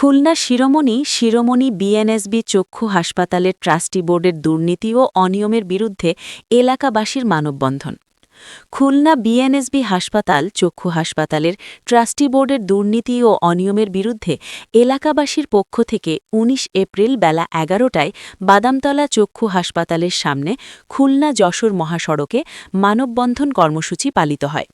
খুলনা শিরোমণি BNSB চক্ষু হাসপাতালের trustee বোর্ডের দুর্নীতি ও অনিয়মের বিরুদ্ধে এলাকাবাসীর মানববন্ধন। খুলনা বিএনএসবি হাসপাতাল চক্ষু হাসপাতালের ট্রাস্টি বোর্ডের দুর্নীতি ও অনিয়মের বিরুদ্ধে এলাকাবাসীর পক্ষ থেকে ১৯ এপ্রিল বেলা ১১টায় বাদামতলা চক্ষু হাসপাতালের সামনে খুলনা যশোর মহাসড়কে মানববন্ধন কর্মসূচি পালিত হয়।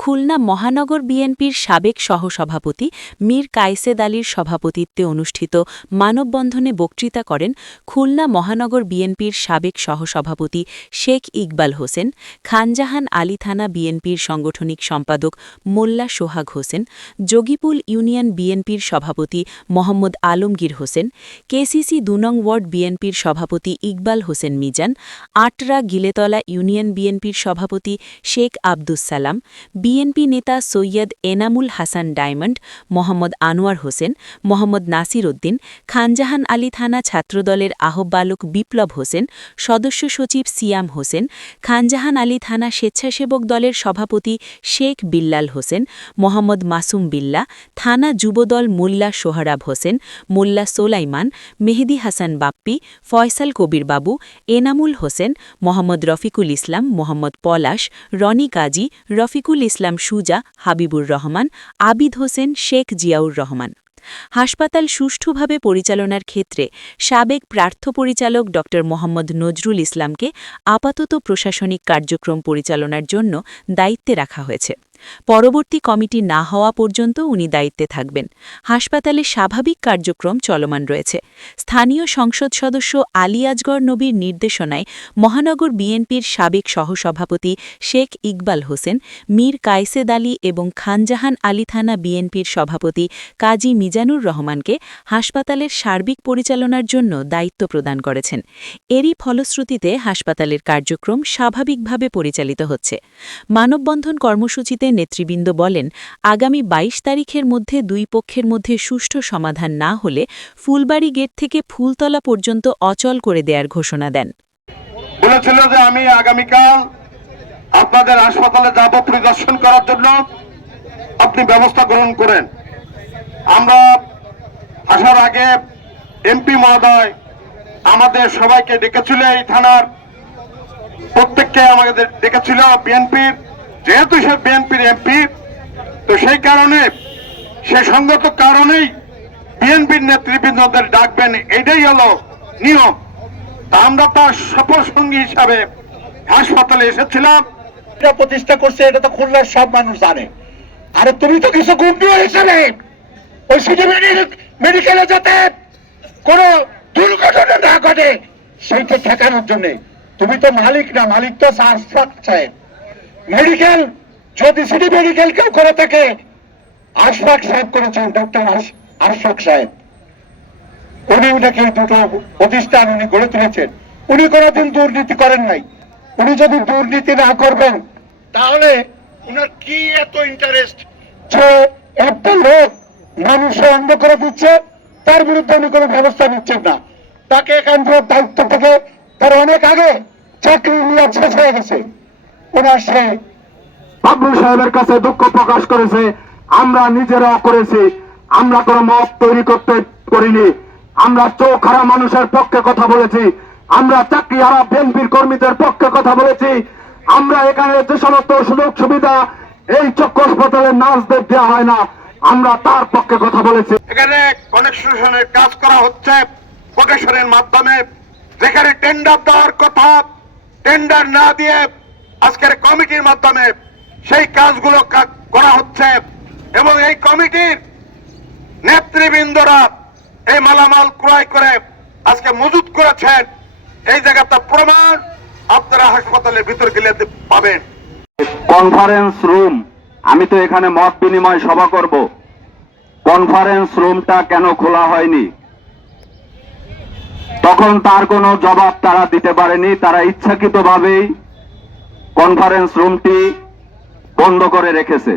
খুলনা মহানগর বিএনপির সাবেক সহসভাপতি মীর কায়েসেদ আলীর সভাপতিত্বে অনুষ্ঠিত মানববন্ধনে বক্তৃতা করেন খুলনা মহানগর বিএনপির সাবেক সহসভাপতি শেখ ইকবাল হোসেন, খানজাহান আলী থানা বিএনপির সাংগঠনিক সম্পাদক মোল্লা সোহাগ হোসেন, যোগীপুল ইউনিয়ন বিএনপির সভাপতি মোহাম্মদ আলমগীর হোসেন, কেসিসি ২ নং ওয়ার্ড বিএনপির সভাপতি ইকবাল হোসেন মিজান, আটরা গিলেতলা ইউনিয়ন বিএনপির সভাপতি শেখ আব্দুস সালাম, বিএনপি নেতা সৈয়দ এনামুল হাসান ডায়মন্ড, মোহাম্মদ আনোয়ার হোসেন, মোহাম্মদ নাসির উদ্দিন, খানজাহান আলী থানা ছাত্রদলের আহ্বায়ক বিপ্লব হোসেন, সদস্য সচিব সিয়াম হোসেন, খানজাহান আলী থানা স্বেচ্ছাসেবক দলের সভাপতি শেখ বিল্লাল হোসেন, মোহাম্মদ মাসুম বিল্লা, থানা যুবদল মোল্লা সোহরাব হোসেন, মোল্লা সোলাইমান, মেহেদি হাসান বাপ্পি, ফয়সাল কবির বাবু, এনামুল হোসেন, মোহাম্মদ রফিকুল ইসলাম, মোহাম্মদ পলাশ, রনি কাজী, রফিকুল ইসলাম সুজা, হাবিবুর রহমান, আবিদ হোসেন, শেখ জিয়াউর রহমান। হাসপাতাল সুষ্ঠুভাবে পরিচালনার ক্ষেত্রে সাবেক প্রার্থ পরিচালক ড মোহাম্মদ নজরুল ইসলামকে আপাতত প্রশাসনিক কার্যক্রম পরিচালনার জন্য দায়িত্বে রাখা হয়েছে। পরবর্তী কমিটি না হওয়া পর্যন্ত উনি দায়িত্বে থাকবেন। হাসপাতালে স্বাভাবিক কার্যক্রম চলমান রয়েছে। স্থানীয় সংসদ সদস্য আলী আজগর নবীর নির্দেশনায় মহানগর বিএনপির সাবেক সহসভাপতি শেখ ইকবাল হোসেন, মীর কায়েসেদ আলী এবং খানজাহান আলী থানা বিএনপির সভাপতি কাজী মিজানুর রহমানকে হাসপাতালের সার্বিক পরিচালনার জন্য দায়িত্ব প্রদান করেছেন। এরই ফলশ্রুতিতে হাসপাতালের কার্যক্রম স্বাভাবিকভাবে পরিচালিত হচ্ছে। মানববন্ধন কর্মসূচিতে নেতৃবৃন্দ বলেন, আগামী ২২ তারিখের মধ্যে দুই পক্ষের মধ্যে সুষ্ঠু সমাধান না হলে ফুলবাড়ি গেট থেকে ফুলতলা পর্যন্ত অচল করে দেওয়ার ঘোষণা দেন। বলেছিল যে আমি আগামীকাল আপনাদের হাসপাতালে যাব পরিদর্শন করার জন্য, আপনি ব্যবস্থা গ্রহণ করেন। আমরা আসার আগে এমপি মহোদয় আমাদের সবাইকে ডেকেছিল, এই থানার প্রত্যেককে আমাদের ডেকেছিল বিএনপির, যেহেতু সে বিএনপির এমপি, তো সেই কারণে সে সঙ্গত কারণেই বিএনপির নেতৃবৃন্দদের ডাকবেন, এটাই হলো নিয়ম। তা আমরা তার সফল সঙ্গী হিসাবে হাসপাতালে এসেছিলাম। এটা প্রতিষ্ঠা করছে, এটা তো খুলনার সব মানুষ জানে। আরে তুমি তো কিছু গুন্ডু হিসাবে ওই সিটি মেডিকেলে যাতে কোনো দুর্ঘটনা না ঘটে সেইটা ঠেকানোর জন্য তুমি তো মালিক না, মালিক তো আশফাক সাহেব। মেডিকেল যদি সিটি মেডিকেল কেউ করে থাকে, আশফাক সাহেব করেছেন, ডক্টর আশফাক সাহেব। উনি নাকি দুটো প্রতিষ্ঠান উনি গড়ে তুলেছেন। উনি কোনোদিন দুর্নীতি করেন নাই। উনি যদি দুর্নীতি না করবেন তাহলে উনার কি এত ইন্টারেস্ট যে একটা লোক মানুষের অন্ধ করে দিচ্ছে, তার বিরুদ্ধে উনি কোনো ব্যবস্থা নিচ্ছেন না। তাকে এখান থেকে দায়িত্ব থেকে তার অনেক আগে চাকরি নিয়ে শেষ হয়ে গেছে। ওনার সে বাবলু সাহেবের কাছে দুঃখ প্রকাশ করেছে, আমরা নিজেরাও করেছি। আমরা কোনো মত তৈরি করতে করিনি, আমরা চোখ হারা মানুষের পক্ষে কথা বলেছি, আমরা চাকরি হারা বিএনপির কর্মীদের পক্ষে কথা বলেছি। আমরা এখানে যে সমস্ত সুযোগ সুবিধা এই চক্ষু হাসপাতালে নার্সদের দেওয়া হয় না, আমরা তার পক্ষে কথা বলেছি। এখানে কনেকশনের কাজ করা হচ্ছে কোটেশনের মাধ্যমে, যেখানে টেন্ডার দেওয়ার কথা টেন্ডার না দিয়ে আজকের কমিটির মাধ্যমে সেই কাজগুলো করা হচ্ছে, এবং এই কমিটির নেতৃবৃন্দরা এই মালামাল ক্রয় করে আজকে মজুত করেছেন। এই জায়গাটা প্রমাণ আপনারা হাসপাতালের ভিতর গেলে পাবেন। কনফারেন্স রুম, আমি তো এখানে মত বিনিময় সভা করব, কনফারেন্স রুমটা কেন খোলা হয়নি? তখন তার কোনো জবাব তারা দিতে পারেনি। তারা ইচ্ছাকৃতভাবেই কনফারেন্স রুমটি বন্ধ করে রেখেছে।